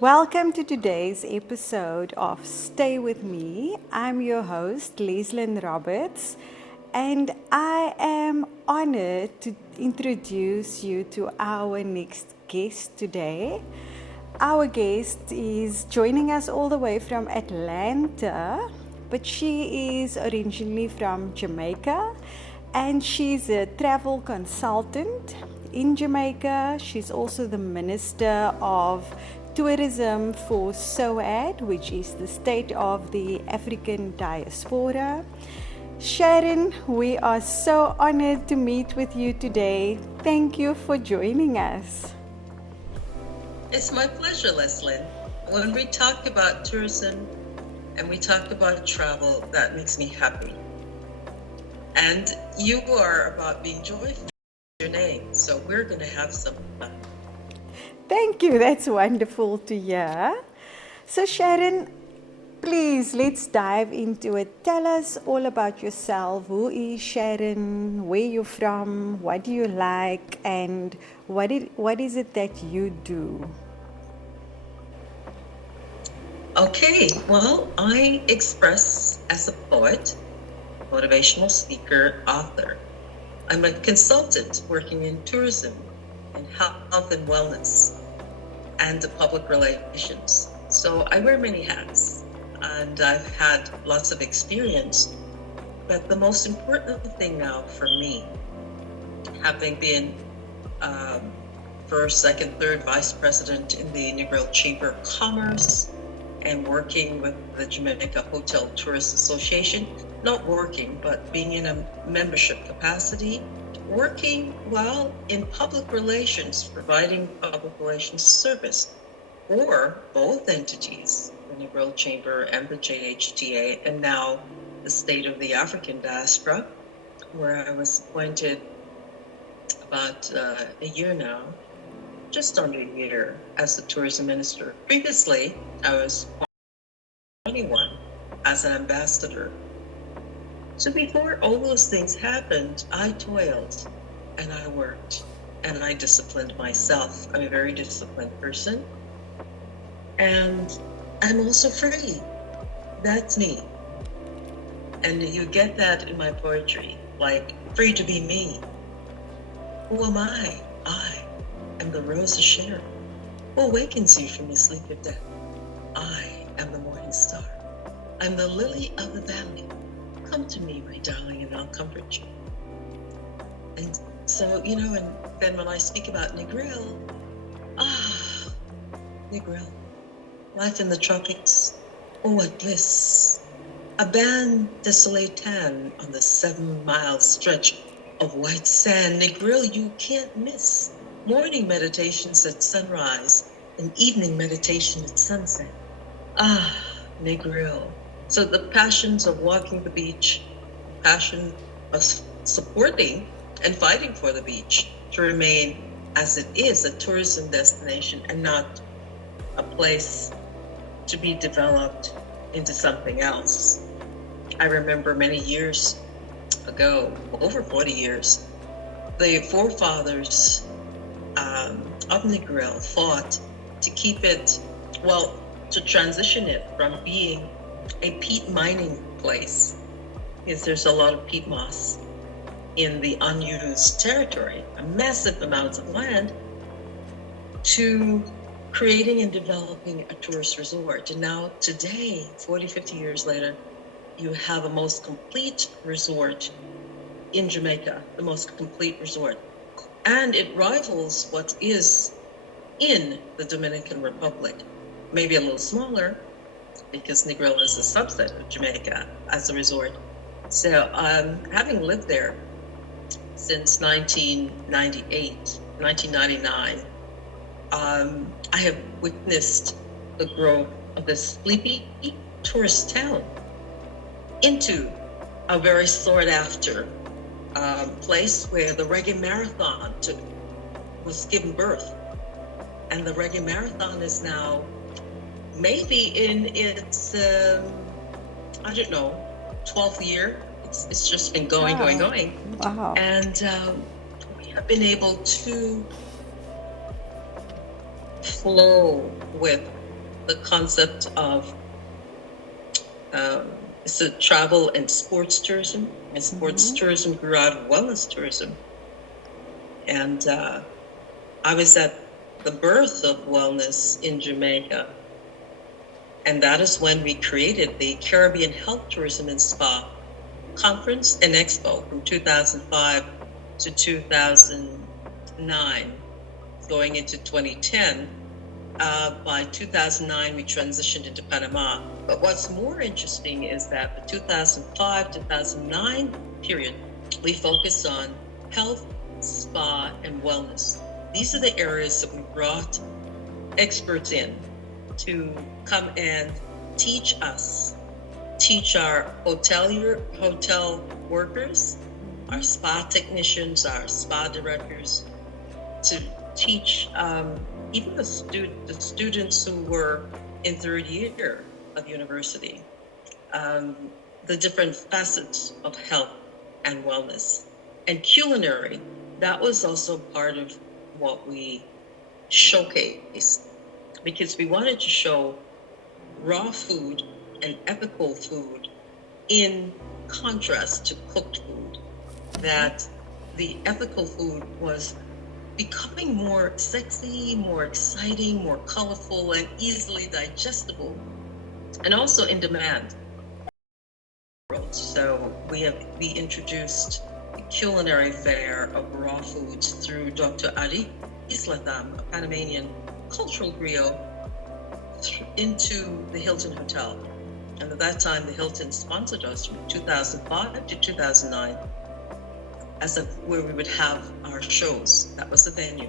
Welcome to today's episode of Stay With Me. I'm your host, Lecelin Roberts, and I am honored to introduce you to our next guest today. Our guest is joining us all the way from Atlanta, but she is originally from Jamaica, and she's a travel consultant in Jamaica. She's also the Minister of Tourism for SOAD, which is the state of the African diaspora. Sharon, we are so honored to meet with you today. Thank you for joining us. It's my pleasure, Lecelin. When we talk about tourism and we talk about travel, that makes me happy. And you are about being joyful, your name, so we're going to have some fun. Thank you. That's wonderful to hear. So Sharon, please, let's dive into it. Tell us all about yourself. Who is Sharon? Where you're from? What do you like? And what is it that you do? Okay, well, I express as a poet, motivational speaker, author. I'm a consultant working in tourism and health and wellness and public relations. So I wear many hats and I've had lots of experience. But the most important thing now for me, having been first, second, third vice president in the Negril Chamber of Commerce and working with the Jamaica Hotel Tourist Association, not working, but being in a membership capacity, working well in public relations, providing public relations service for both entities, the Negril Chamber and the JHTA, and now the state of the African diaspora, where I was appointed about a year now, just under a year as the tourism minister. Previously, I was 21 as an ambassador. So before all those things happened, I toiled and I worked and I disciplined myself. I'm a very disciplined person. And I'm also free. That's me. And you get that in my poetry, like free to be me. Who am I? I am the rose of Sharon, who awakens you from your sleep of death. I am the morning star. I'm the lily of the valley. Come to me, my darling, and I'll comfort you. And so, and then when I speak about Negril, Negril, life in the tropics, oh, what bliss. A band de soleil tan on the 7-mile stretch of white sand. Negril you can't miss. Morning meditations at sunrise and evening meditation at sunset. Negril. So the passions of walking the beach, passion of supporting and fighting for the beach to remain as it is, a tourism destination and not a place to be developed into something else. I remember many years ago, over 40 years, the forefathers of Negril fought to keep it, to transition it from being a peat mining place, because there's a lot of peat moss in the unused territory, a massive amounts of land, to creating and developing a tourist resort. And now today, 40, 50 years later, you have a most complete resort in Jamaica, the most complete resort. And it rivals what is in the Dominican Republic, maybe a little smaller, because Negril is a subset of Jamaica as a resort. So having lived there since 1999, I have witnessed the growth of this sleepy tourist town into a very sought after place where the Reggae Marathon was given birth. And the Reggae Marathon is now maybe in its, 12th year, It's just been going, going, going. Wow. And we have been able to flow with the concept of it's a travel and sports tourism, and sports tourism grew out of wellness tourism. And I was at the birth of wellness in Jamaica, and that is when we created the Caribbean Health Tourism and Spa Conference and Expo from 2005 to 2009, going into 2010. By 2009, we transitioned into Panama. But what's more interesting is that the 2005-2009 period, we focused on health, spa, and wellness. These are the areas that we brought experts in to come and teach us, teach our hotel workers, our spa technicians, our spa directors, to teach even the students who were in third year of university, the different facets of health and wellness. And culinary, that was also part of what we showcased, because we wanted to show raw food and ethical food in contrast to cooked food, that the ethical food was becoming more sexy, more exciting, more colorful, and easily digestible, and also in demand. So we introduced a culinary fair of raw foods through Dr. Aris Latham, a Panamanian cultural griot, into the Hilton Hotel. And at that time, the Hilton sponsored us from 2005 to 2009. Where we would have our shows. That was the venue.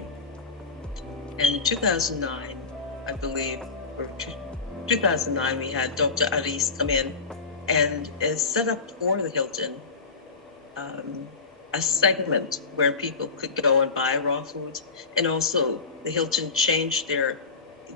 And in 2009, I believe, or 2009, we had Dr. Aris come in and set up for the Hilton a segment where people could go and buy raw foods. And also the Hilton changed their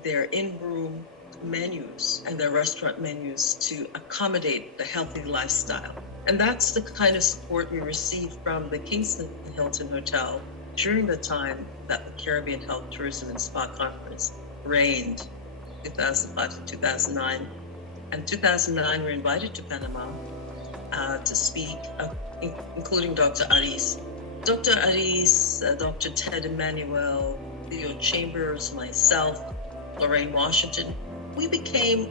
in-room menus and their restaurant menus to accommodate the healthy lifestyle. And that's the kind of support we received from the Kingston Hilton Hotel during the time that the Caribbean Health Tourism and Spa Conference reigned, 2005 to 2009. And 2009, we were invited to Panama to speak, including Dr. Aris. Dr. Aris, Dr. Ted Emmanuel, Theo Chambers, myself, Lorraine Washington. We became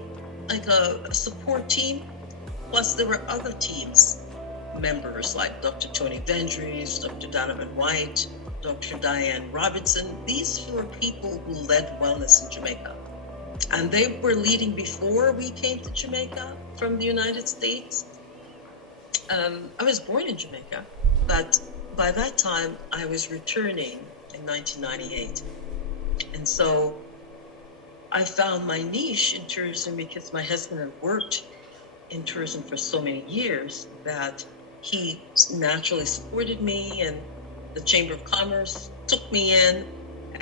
like a support team. Plus, there were other teams members like Dr. Tony Vendries, Dr. Donovan White, Dr. Diane Robertson. These were people who led wellness in Jamaica. And they were leading before we came to Jamaica from the United States. I was born in Jamaica, but by that time I was returning in 1998. And so I found my niche in tourism because my husband had worked in tourism for so many years that he naturally supported me, and the Chamber of Commerce took me in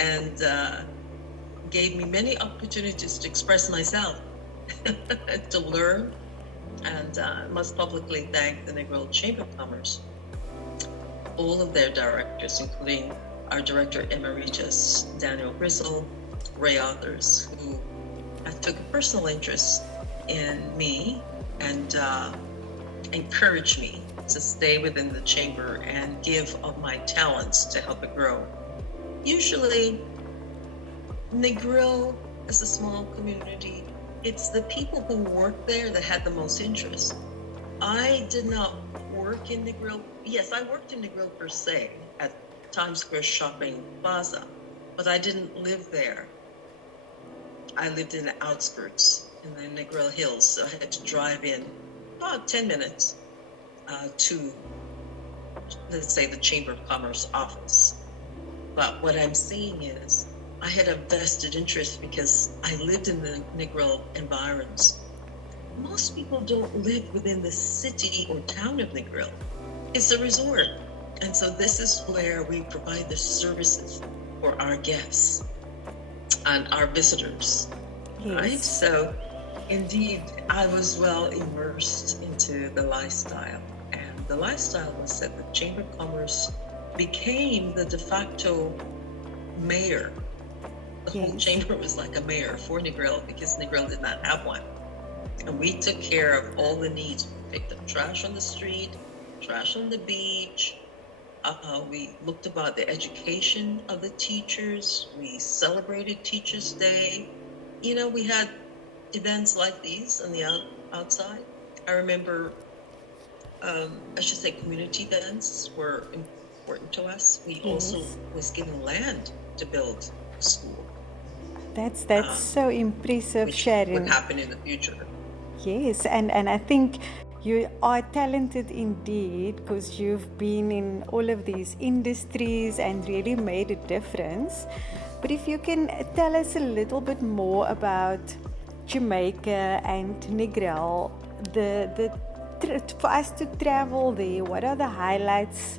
and gave me many opportunities to express myself, to learn, and I must publicly thank the Negril Chamber of Commerce, all of their directors, including our Director Emeritus, Daniel Grizzle, Ray Authors, who took a personal interest in me and encouraged me to stay within the chamber and give of my talents to help it grow. Usually, Negril is a small community. It's the people who work there that had the most interest. I did not work in Negril. Yes, I worked in Negril per se at Times Square Shopping Plaza, but I didn't live there. I lived in the outskirts in the Negril Hills, so I had to drive in about 10 minutes to, let's say, the Chamber of Commerce office. But what I'm saying is, I had a vested interest because I lived in the Negril environs. Most people don't live within the city or town of Negril. It's a resort. And so this is where we provide the services for our guests and our visitors, Yes. right? So indeed, I was well immersed into the lifestyle. And the lifestyle was that the Chamber of Commerce became the de facto mayor. The whole chamber was like a mayor for Negril because Negril did not have one. And we took care of all the needs. We picked up trash on the street, trash on the beach. We looked about the education of the teachers. We celebrated Teachers' Day. You know, we had events like these on the outside. I remember, I should say community events were important to us. We also was given land to build a school. That's so impressive, which Sharon. would happen in the future. Yes, and I think you are talented indeed because you've been in all of these industries and really made a difference. But if you can tell us a little bit more about Jamaica and Negril, for us to travel there, what are the highlights?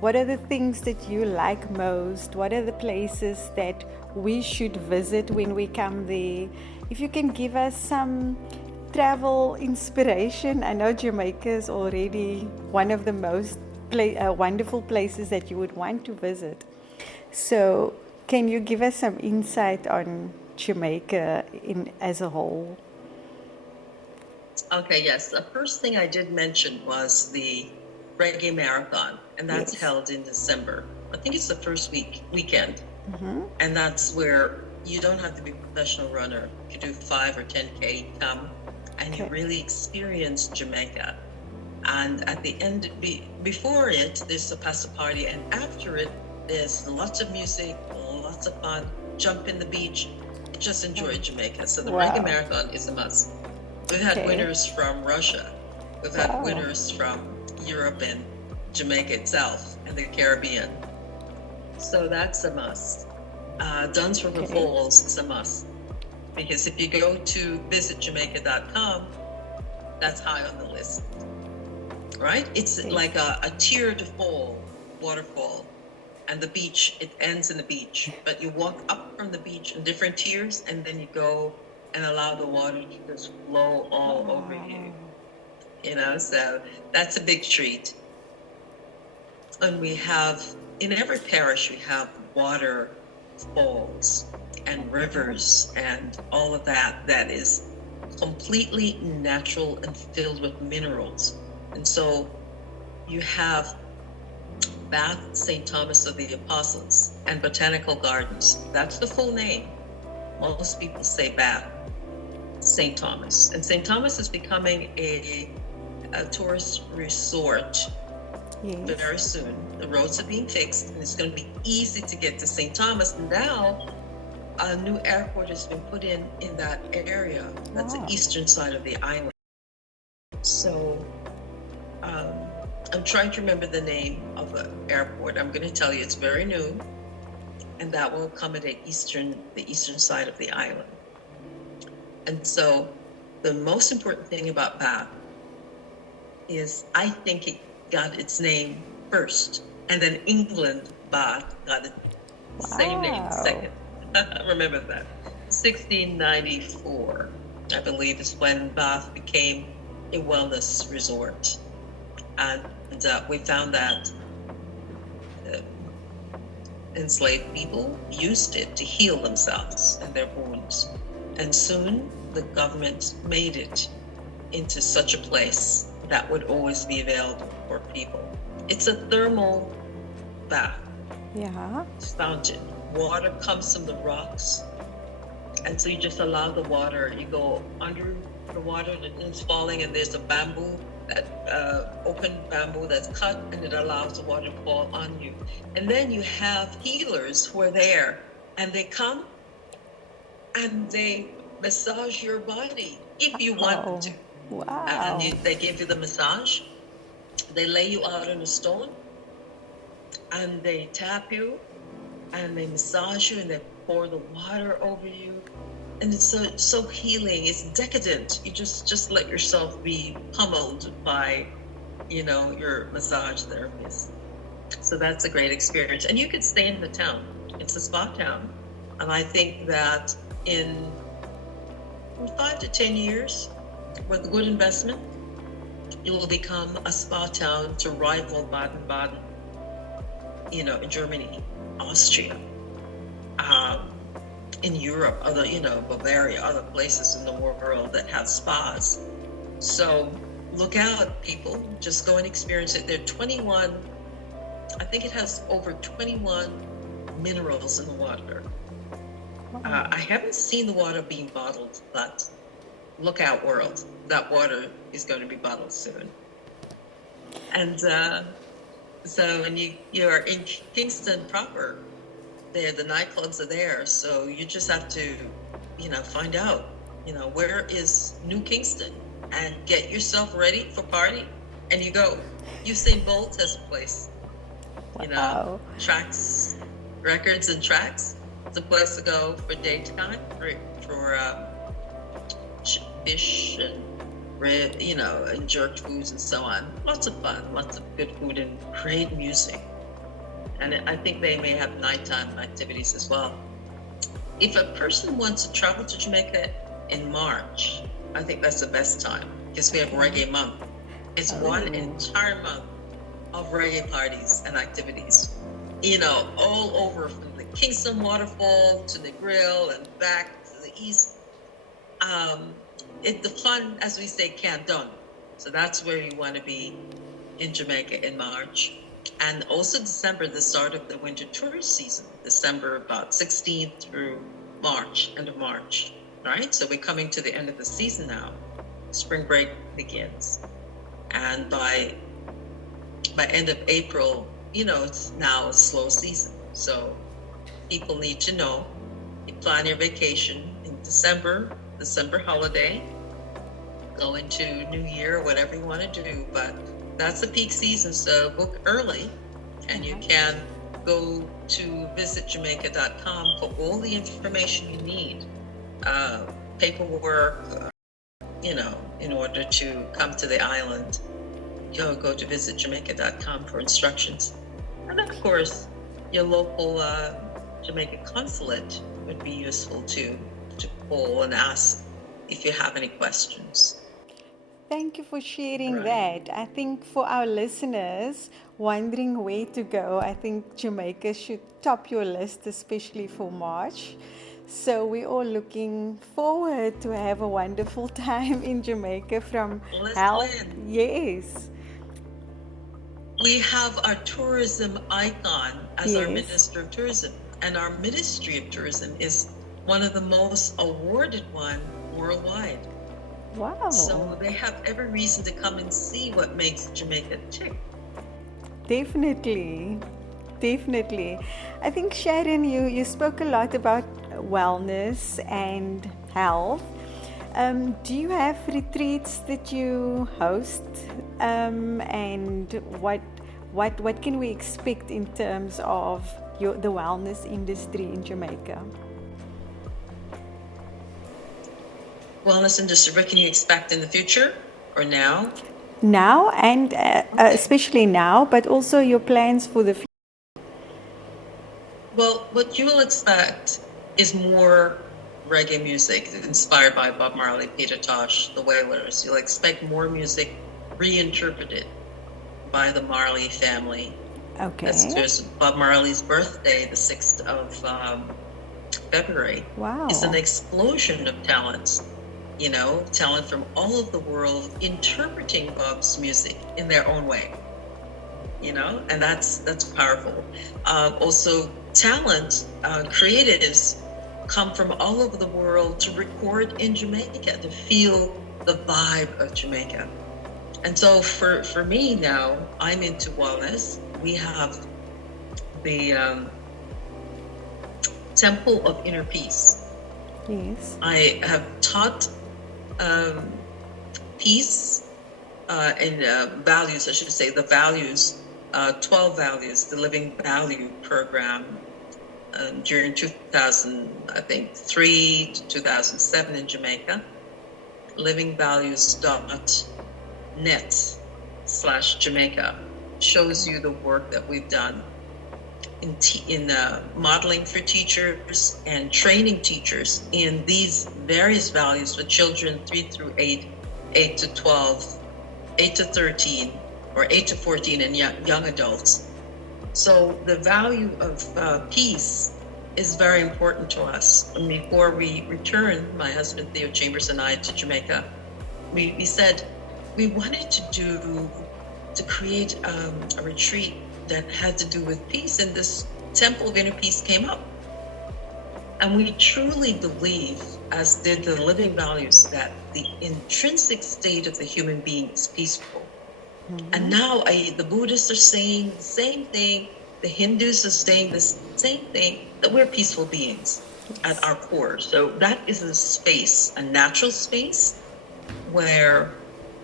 What are the things that you like most? What are the places that we should visit when we come there? If you can give us some travel inspiration. I know Jamaica is already one of the most wonderful places that you would want to visit. So can you give us some insight on Jamaica as a whole? Okay, yes. The first thing I did mention was the Reggae Marathon, and that's held in December. I think it's the first weekend. And that's where you don't have to be a professional runner. You do 5 or 10K, come and you really experience Jamaica. And at the end, before it, there's a pasta party, and after it, there's lots of music, lots of fun, jump in the beach, just enjoy Jamaica. So the Reggae Marathon is a must. We've had winners from Russia. We've had winners from Europe and Jamaica itself and the Caribbean. So that's a must. Dunn's River Falls is a must. Because if you go to visitjamaica.com, that's high on the list, right? It's like a tiered waterfall, and the beach, it ends in the beach, but you walk up from the beach in different tiers, and then you go and allow the water to just flow all over you, you know, so that's a big treat. And we have, in every parish, we have waterfalls and rivers and all of that is completely natural and filled with minerals. And so you have Bath St. Thomas of the Apostles and Botanical Gardens. That's the full name. Most people say Bath St. Thomas. And St. Thomas is becoming a tourist resort very soon. The roads are being fixed and it's going to be easy to get to St. Thomas. Now a new airport has been put in that area. That's the eastern side of the island. So I'm trying to remember the name of the airport. I'm going to tell you it's very new, and that will accommodate the eastern side of the island. And so the most important thing about Bath is I think it got its name first, and then England, Bath, got the same name second. Remember that. 1694, I believe, is when Bath became a wellness resort. And we found that enslaved people used it to heal themselves and their wounds. And soon the government made it into such a place that would always be available for people. It's a thermal bath. Fountain. Water comes from the rocks, and so you just allow the water. You go under the water and it's falling, and there's a bamboo, that open bamboo that's cut, and it allows the water to fall on you. And then you have healers who are there, and they come and they massage your body if you want them to. And they give you the massage. They lay you out on a stone, and they tap you, and they massage you, and they pour the water over you, and it's so healing. It's decadent. You just let yourself be pummeled by, your massage therapist. So that's a great experience, and you could stay in the town. It's a spa town, and I think that in 5 to 10 years, with a good investment, it will become a spa town to rival Baden-Baden, in Germany, Austria, in Europe, Bavaria, other places in the world that have spas. So look out, people. Just go and experience it. There are 21, I think it has over 21 minerals in the water. I haven't seen the water being bottled, but look out, world. That water is going to be bottled soon. And so when you're in Kingston proper, the nightclubs are there. So you just have to, find out, where is New Kingston, and get yourself ready for party. And you go. Usain Bolt has a place. Tracks, records and tracks. It's a place to go for daytime, for fish and and jerked foods and so on. Lots of fun, lots of good food and great music. And I think they may have nighttime activities as well. If a person wants to travel to Jamaica in March, I think that's the best time, because we have Reggae Month. It's one entire month of reggae parties and activities, all over, from the Kingston Waterfall to the Grill and back to the east. The fun, as we say, can't done. So that's where you want to be in Jamaica in March. And also December, the start of the winter tourist season, December about 16th through March, end of March, right? So we're coming to the end of the season now. Spring break begins. And by end of April, it's now a slow season. So people need to know, you plan your vacation in December holiday, go into New Year, whatever you want to do, but that's the peak season, so book early, and you can go to visitjamaica.com for all the information you need, paperwork, in order to come to the island. Go to visitjamaica.com for instructions. And of course, your local Jamaica consulate would be useful to call and ask if you have any questions. Thank you for sharing that. I think for our listeners wondering where to go, I think Jamaica should top your list, especially for March. So we're all looking forward to have a wonderful time in Jamaica from health. Yes. We have our tourism icon as our Minister of Tourism, and our Ministry of Tourism is one of the most awarded one worldwide. Wow. So they have every reason to come and see what makes Jamaica tick. Definitely. I think, Sharon, you spoke a lot about wellness and health. Do you have retreats that you host? And what can we expect in terms of the wellness industry in Jamaica? Wellness industry, what can you expect in the future or now? Now, and especially now, but also your plans for the future. Well, what you will expect is more reggae music inspired by Bob Marley, Peter Tosh, the Wailers. You'll expect more music reinterpreted by the Marley family. Okay. There's Bob Marley's birthday, the 6th of February. Wow. It's an explosion of talents. Talent from all over the world interpreting Bob's music in their own way. And that's powerful. Also, talent, creatives come from all over the world to record in Jamaica, to feel the vibe of Jamaica. And so for me now, I'm into wellness. We have the Temple of Inner Peace. Yes. I have taught peace and values, I should say, the values, 12 values, the Living Value program during 2003 to 2007 in Jamaica. livingvalues.net/Jamaica shows you the work that we've done in modeling for teachers and training teachers in these various values for children 3 through 8, 8 to 12, 8 to 13 or 8 to 14 and young adults. So the value of peace is very important to us. And before we returned, my husband Theo Chambers and I, to Jamaica, we said we wanted to create a retreat that had to do with peace, and this Temple of Inner Peace came up. And we truly believe, as did the living values, that the intrinsic state of the human being is peaceful. And now the Buddhists are saying the same thing, the Hindus are saying the same thing, that we're peaceful beings at our core. So that is a space, a natural space, where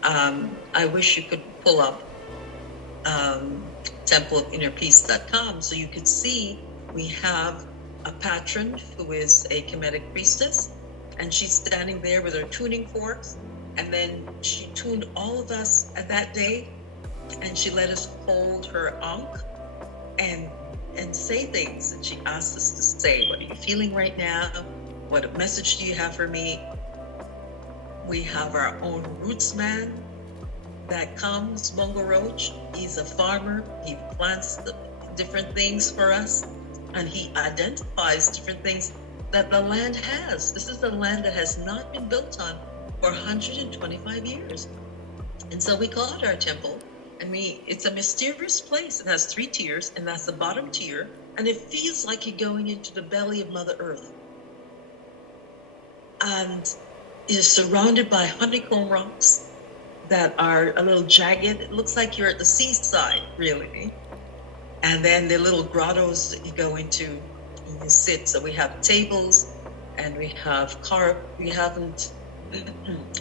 I wish you could pull up templeofinnerpeace.com so you could see we have a patron who is a Kemetic priestess, and she's standing there with her tuning forks, and then she tuned all of us at that day, and she let us hold her ankh and say things, and she asked us to say, what are you feeling right now? What message do you have for me? We have our own roots man that comes, Bongo Roach. He's a farmer. He plants different things for us, and he identifies different things that the land has. This is a land that has not been built on for 125 years. And so we call it our temple, and it's a mysterious place. It has 3 tiers, and that's the bottom tier, and it feels like you're going into the belly of Mother Earth. And it is surrounded by honeycomb rocks that are a little jagged. It looks like you're at the seaside, really. And then the little grottos that you go into and you sit. So we have tables, and we have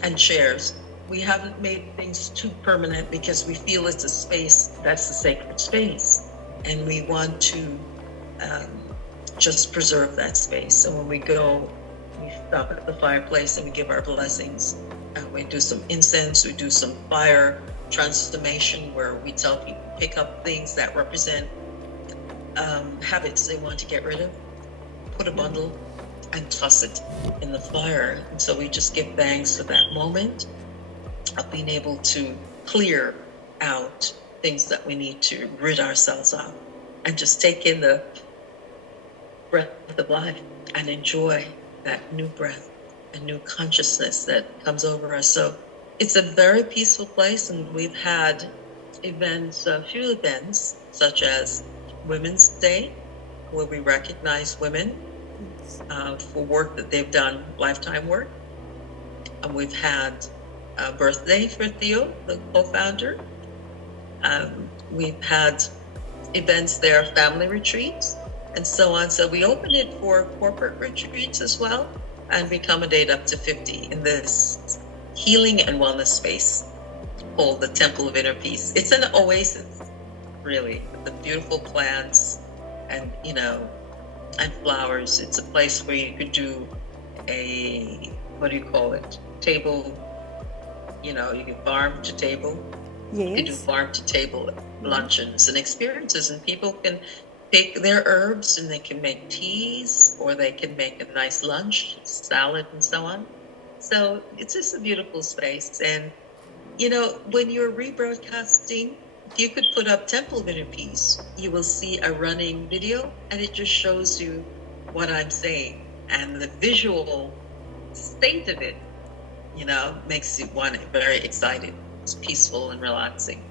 and chairs. We haven't made things too permanent because we feel it's a space that's a sacred space, and we want to just preserve that space. So when we go, we stop at the fireplace and we give our blessings. We do some incense, we do some fire transformation where we tell people pick up things that represent habits they want to get rid of, put a bundle and toss it in the fire. And so we just give thanks for that moment of being able to clear out things that we need to rid ourselves of, and just take in the breath of life and enjoy that new breath and new consciousness that comes over us. So it's a very peaceful place, and we've had events, a few events, such as Women's Day, where we recognize women for work that they've done, lifetime work. And we've had a birthday for Theo, the co-founder. We've had events there, family retreats, and so on. So we open it for corporate retreats as well, and we accommodate up to 50 in this healing and wellness space called the Temple of Inner Peace. It's an oasis, really, with the beautiful plants and and flowers. It's a place where you could do a, what do you call it, table, you can farm to table. Yes. You can do farm to table luncheons and experiences, and people can take their herbs and they can make teas, or they can make a nice lunch, salad, and so on. So it's just a beautiful space. And when you're rebroadcasting, if you could put up Temple of Inner Peace, you will see a running video, and it just shows you what I'm saying. And the visual state of it, makes you very excited. It's peaceful and relaxing.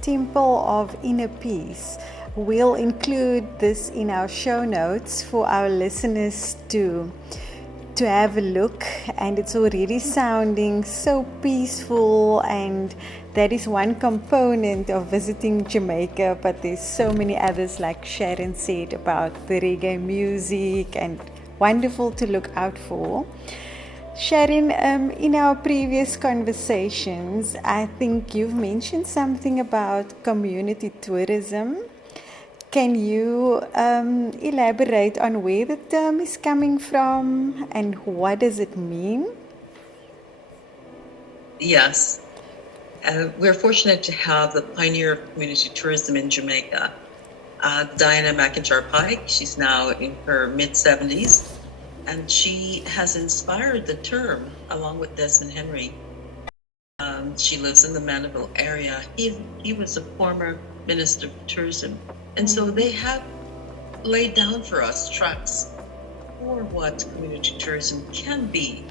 Temple of Inner Peace. We'll include this in our show notes for our listeners to have a look, and it's already sounding so peaceful, and that is one component of visiting Jamaica, but there's so many others, like Sharon said, about the reggae music, and wonderful to look out for. Sharon, in our previous conversations, I think you've mentioned something about community tourism. Can you elaborate on where the term is coming from and what does it mean? Yes. We're fortunate to have the pioneer of community tourism in Jamaica, Diana McIntyre Pike. She's now in her mid-70s, and she has inspired the term, along with Desmond Henry, She lives in the Mandeville area. He was a former minister of tourism. And so they have laid down for us tracks for what community tourism can be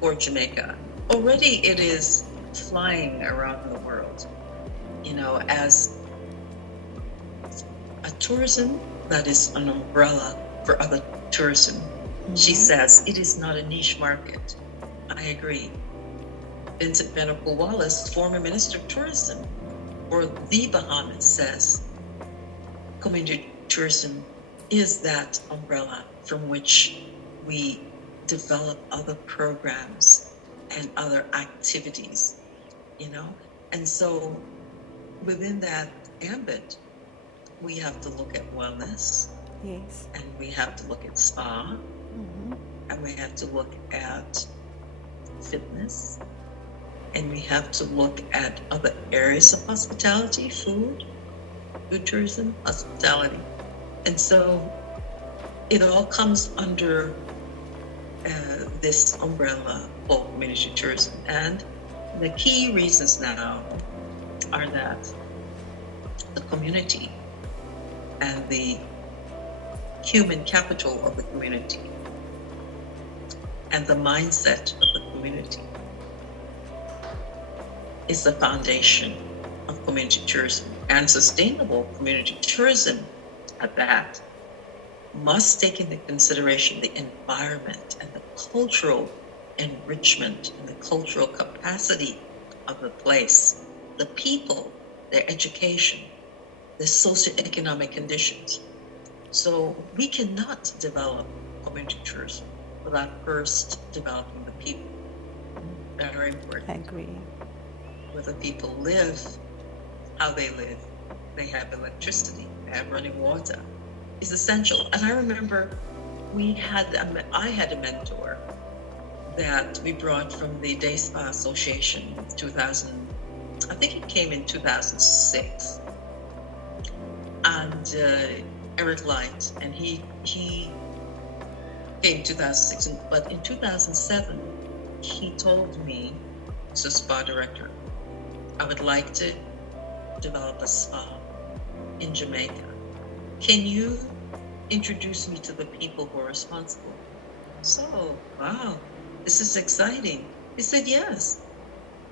for Jamaica. Already it is flying around the world, as a tourism that is an umbrella for other tourism. She says it is not a niche market. I agree. Vincent Venacle Wallace, former Minister of Tourism for the Bahamas, says community tourism is that umbrella from which we develop other programs and other activities, And so within that ambit, we have to look at wellness. Yes. And we have to look at spa. And we have to look at fitness. And we have to look at other areas of hospitality, food tourism, hospitality. And so it all comes under this umbrella of community tourism. And the key reasons now are that the community and the human capital of the community and the mindset of the community is the foundation of community tourism. And sustainable community tourism at that must take into consideration the environment and the cultural enrichment and the cultural capacity of the place, the people, their education, the socioeconomic conditions. So we cannot develop community tourism without first developing the people. Very important. I agree. Where the people live, how they live, they have electricity, they have running water, is essential. And I remember I had a mentor that we brought from the Day Spa Association in 2000, I think it came in 2006. And Eric Light, and he came in 2006, but in 2007, he told me, as a spa director, I would like to develop a spa in Jamaica. Can you introduce me to the people who are responsible? So, wow, this is exciting. He said yes.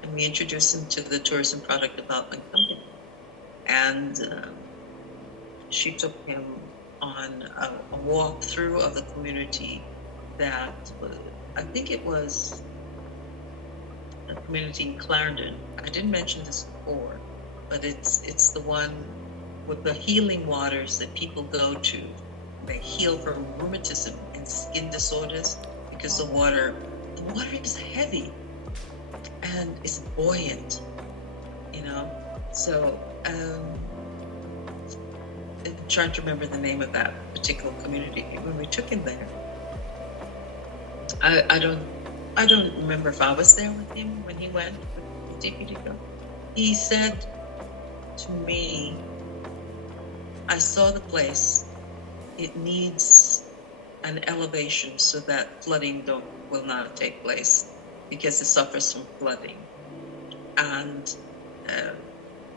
And we introduced him to the Tourism Product Development Company. And she took him on a walkthrough of the community that I think it was a community in Clarendon. I didn't mention this before, but it's the one with the healing waters that people go to. They heal from rheumatism and skin disorders because the water is heavy and it's buoyant, So I'm trying to remember the name of that particular community. When we took him there, I don't remember if I was there with him when he went with the deputy girl. He said to me, I saw the place. It needs an elevation so that flooding will not take place because it suffers from flooding. And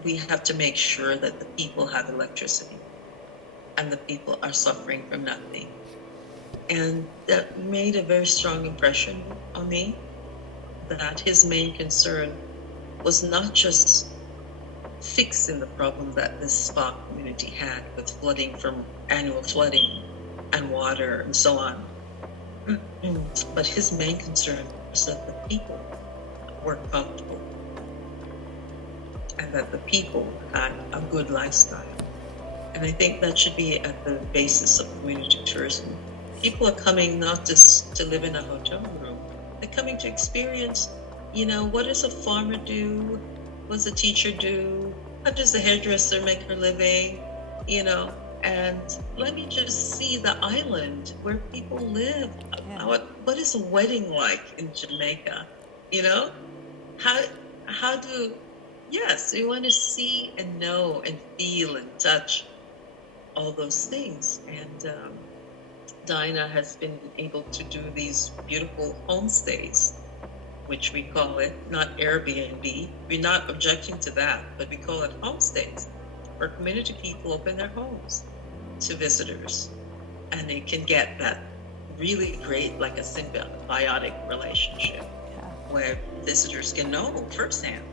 we have to make sure that the people have electricity and the people are suffering from nothing. And that made a very strong impression on me, that his main concern was not just fixing the problem that this spa community had with flooding from annual flooding and water and so on, but his main concern was that the people were comfortable and that the people had a good lifestyle. And I think that should be at the basis of community tourism. People are coming not just to live in a hotel room. They're coming to experience, what does a farmer do? What does a teacher do? How does the hairdresser make her living? And let me just see the island where people live. Yeah. What is a wedding like in Jamaica? Yes, we want to see and know and feel and touch all those things. And Dinah has been able to do these beautiful homestays which we call it, not Airbnb. We're not objecting to that, but we call it homestays, where community people open their homes to visitors, and they can get that really great, like a symbiotic relationship where visitors can know firsthand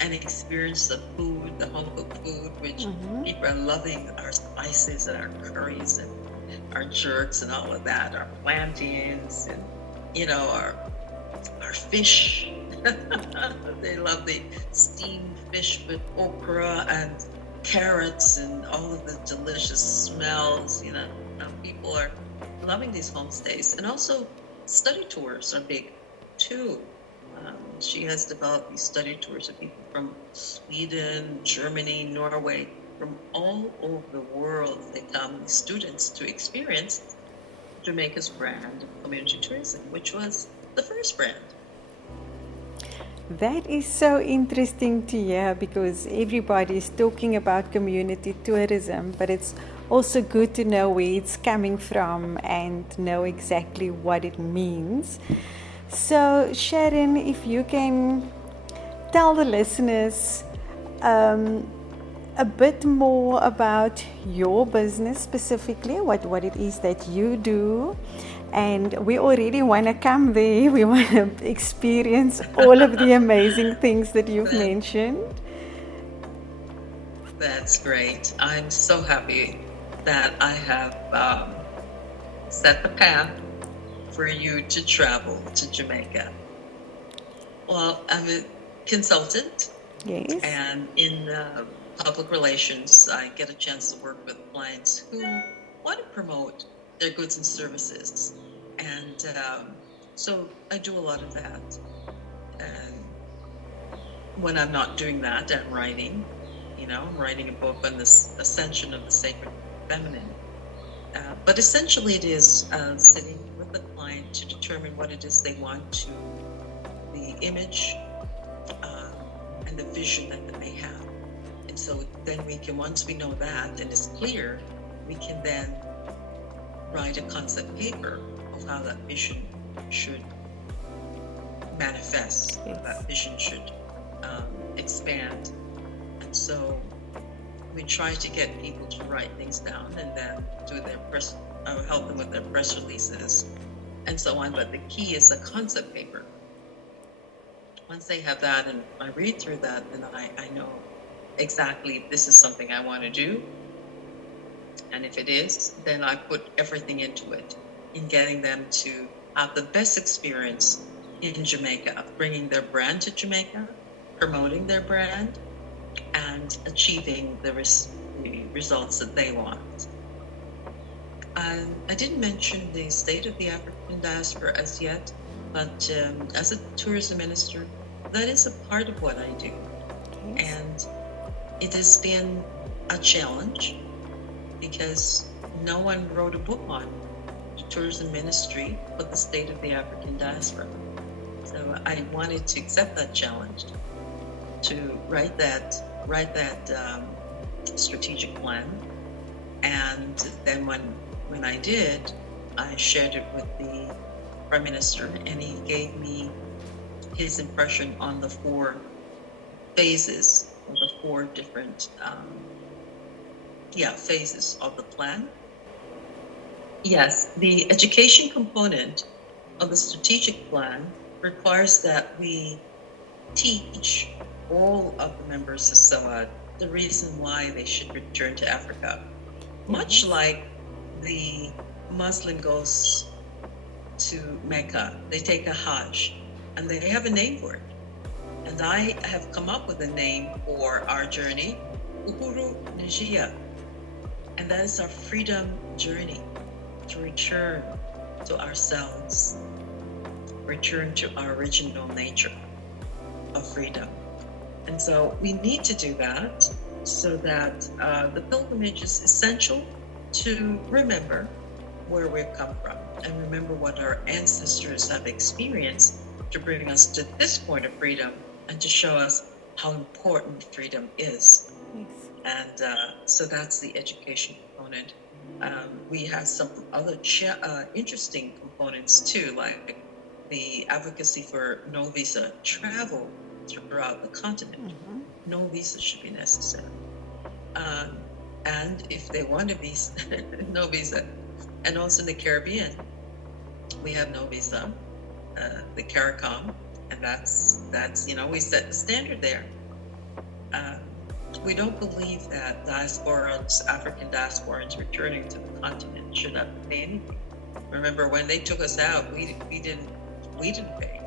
and experience the food, the home cooked food, which people are loving, our spices and our curries and our jerks and all of that, our plantains and, you know, our fish. They love the steamed fish with okra and carrots and all of the delicious smells. You know, people are loving these homestays. And also study tours are big too. She has developed these study tours of people from Sweden, Germany, Norway, from all over the world. They come, these students, to experience Jamaica's brand of community tourism, which was the first brand. That is so interesting to hear, because everybody is talking about community tourism, but it's also good to know where it's coming from and know exactly what it means. So, Sharon, if you can tell the listeners a bit more about your business specifically, what it is that you do. And we already want to come there. We want to experience all of the amazing things that you've mentioned. That's great. I'm so happy that I have set the path for you to travel to Jamaica. Well, I'm a consultant. Yes. And in public relations, I get a chance to work with clients who want to promote their goods and services. And so I do a lot of that. And when I'm not doing that, I'm writing. I'm writing a book on this ascension of the sacred feminine. But essentially it is sitting with the client to determine what it is they want to, the image and the vision that they may have. And so then we can, once we know that and it's clear, we can then write a concept paper of how that vision should manifest, how that vision should expand. And so we try to get people to write things down and then do their help them with their press releases and so on. But the key is a concept paper. Once they have that and I read through that, then I know exactly this is something I want to do. And if it is, then I put everything into it in getting them to have the best experience in Jamaica, bringing their brand to Jamaica, promoting their brand, and achieving the results that they want. I didn't mention the state of the African diaspora as yet, but as a tourism minister, that is a part of what I do. And it has been a challenge because no one wrote a book on the tourism ministry for the state of the African diaspora. So I wanted to accept that challenge, to write that strategic plan. And then when I did, I shared it with the Prime Minister, and he gave me his impression on the 4 phases, or the 4 different phases of the plan. Yes, the education component of the strategic plan requires that we teach all of the members of SOAD the reason why they should return to Africa. Much like the Muslim goes to Mecca, they take a Hajj, and they have a name for it. And I have come up with a name for our journey, Uhuru Njia. And that is our freedom journey, to return to ourselves, return to our original nature of freedom. And so we need to do that so that the pilgrimage is essential to remember where we've come from and remember what our ancestors have experienced to bring us to this point of freedom and to show us how important freedom is. Yes. And so that's the education component. We have some other interesting components too, like the advocacy for no visa travel throughout the continent. No visa should be necessary. And if they want a visa, no visa. And also in the Caribbean, we have no visa, the CARICOM, and that's we set the standard there. We don't believe that African diasporans returning to the continent should have to pay anything. Remember, when they took us out, we didn't pay.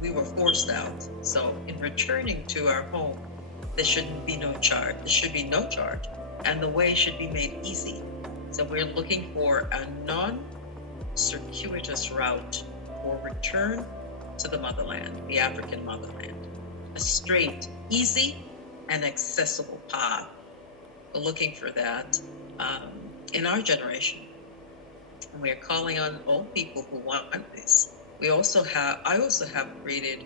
We were forced out. So in returning to our home, there shouldn't be no charge. There should be no charge, and the way should be made easy. So we're looking for a non-circuitous route for return to the motherland, the African motherland. A straight, easy, and accessible path. We're looking for that in our generation. And we're calling on all people who want this. I also have created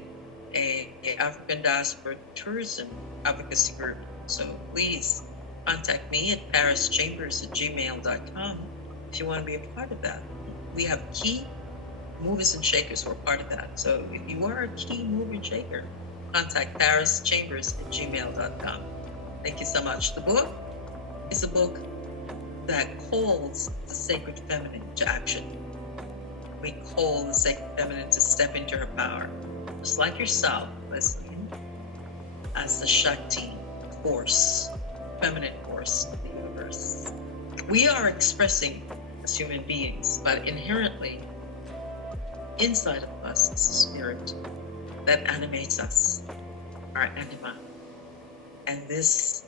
a African diaspora tourism advocacy group. So please contact me at parrischambers@gmail.com if you want to be a part of that. We have key movers and shakers who are part of that. So if you are a key mover and shaker, contact parrischambers@gmail.com. Thank you so much. The book is a book that calls the sacred feminine to action. We call the sacred feminine to step into her power, just like yourself, Lecelin, as the Shakti force, feminine force of the universe. We are expressing as human beings, but inherently, inside of us is a spirit that animates us, our anima. And this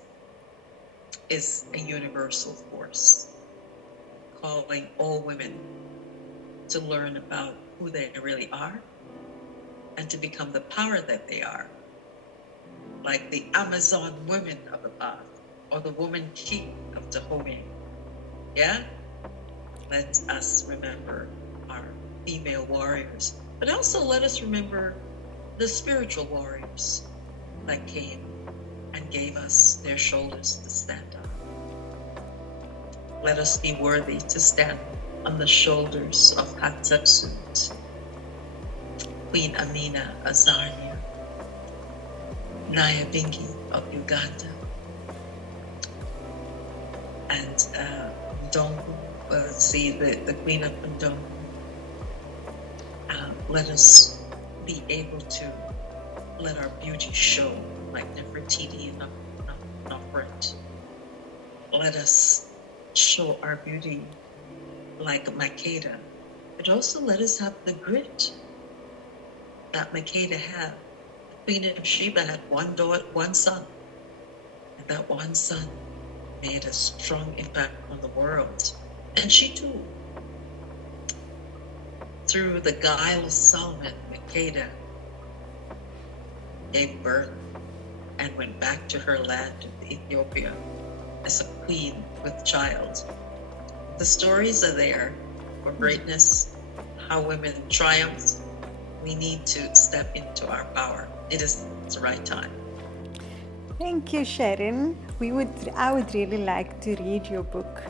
is a universal force, calling all women to learn about who they really are and to become the power that they are, like the Amazon women of the path, or the woman king of Dahomey. Yeah? Let us remember our female warriors, but also let us remember the spiritual warriors that came and gave us their shoulders to stand on. Let us be worthy to stand on the shoulders of Hatshepsut, Queen Amina Azania, Nyabingi of Uganda, and Ndongo, the Queen of Ndongo. Let us be able to let our beauty show like Nefertiti and Nofret. Let us show our beauty like Makeda, but also let us have the grit that Makeda had. Queen of Sheba had one son, and that one son made a strong impact on the world. And she too, through the guile of Solomon, Makeda gave birth and went back to her land of Ethiopia as a queen with child. The stories are there for greatness, how women triumphed. We need to step into our power. It is the right time. Thank you, Sharon. I would really like to read your book.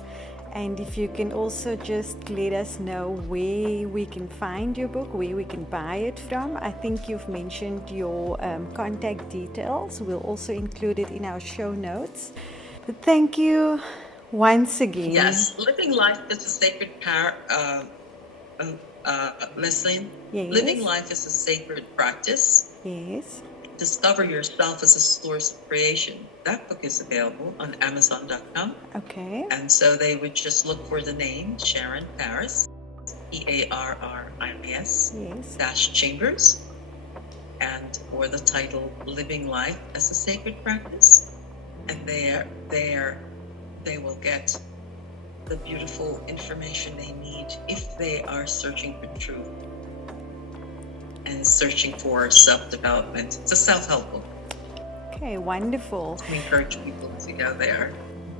And if you can also just let us know where we can find your book, where we can buy it from. I think you've mentioned your contact details. We'll also include it in our show notes. But thank you once again. Yes, living life is a sacred power. Lecelin, yes. Living life is a sacred practice. Yes. Discover yourself as a source of creation. That book is available on Amazon.com. Okay. And so they would just look for the name Sharon-Parris, Parris, yes. -Chambers, and or the title Living Life as a Sacred Practice. And there they will get the beautiful information they need if they are searching for truth and searching for self-development. It's a self-help book. Okay, wonderful. We encourage people to go there.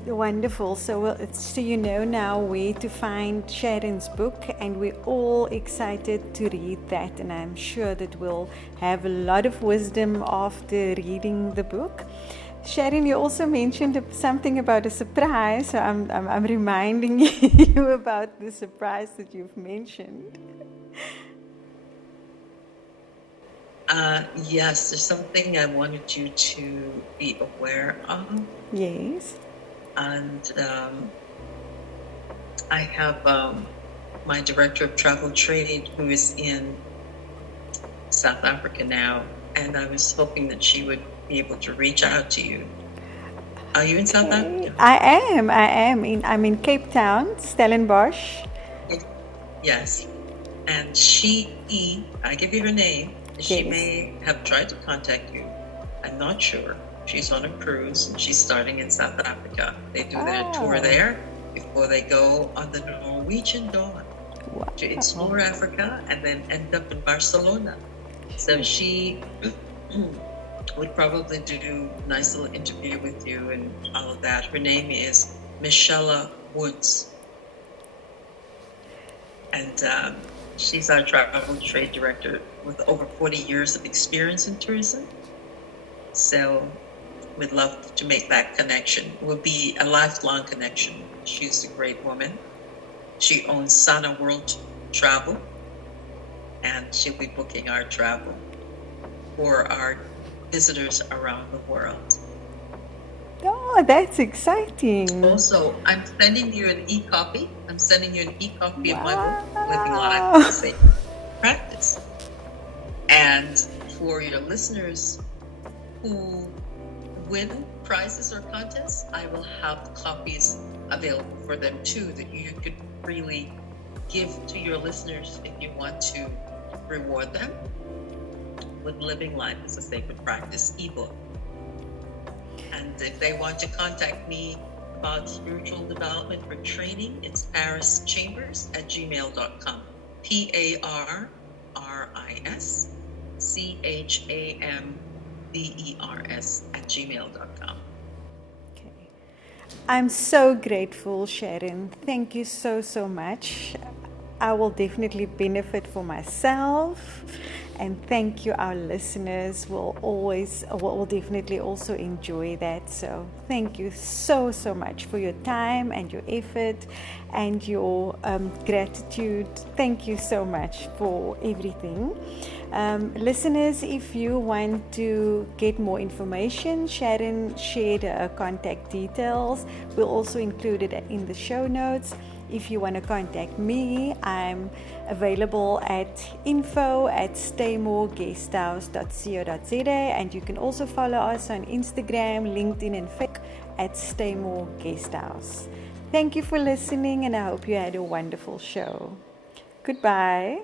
Wonderful. So you know now where to find Sharon's book, and we're all excited to read that, and I'm sure that we'll have a lot of wisdom after reading the book. Sharon, you also mentioned something about a surprise, so I'm reminding you about the surprise that you've mentioned. Yes, there's something I wanted you to be aware of. Yes. And I have my director of travel trade who is in South Africa now, and I was hoping that she would be able to reach out to you. Are you in South Okay. Africa? I'm in Cape Town, Stellenbosch. Yes. And I give you her name, she Yes. may have tried to contact you. I'm not sure. She's on a cruise and she's starting in South Africa. They do their tour there before they go on the Norwegian Dawn to explore Africa and then end up in Barcelona. So she would probably do a nice little interview with you and all of that. Her name is Michelle Woods. And she's our travel trade director with over 40 years of experience in tourism. So we'd love to make that connection. It will be a lifelong connection. She's a great woman. She owns Sana World Travel, and she'll be booking our travel for our visitors around the world. Oh, that's exciting. Also, I'm sending you an e-copy. I'm sending you an e-copy of my book, Living Life as a Safe Practice. And for your listeners who win prizes or contests, I will have copies available for them too that you could freely give to your listeners if you want to reward them with Living Life as a Sacred Practice ebook. And if they want to contact me about spiritual development or training, it's parrischambers@gmail.com. PARRISCHAMBERS@gmail.com. Okay. I'm so grateful, Sharon. Thank you so much. I will definitely benefit for myself, and thank you. Our listeners will definitely also enjoy that. So thank you so much for your time and your effort and your gratitude. Thank you so much for everything. Listeners, if you want to get more information, Sharon shared her contact details. We'll also include it in the show notes. If you want to contact me, I'm available at info@staymoreguesthouse.co.za, and you can also follow us on Instagram, LinkedIn, and Facebook at Staymore Guesthouse. Thank you for listening, and I hope you had a wonderful show. Goodbye.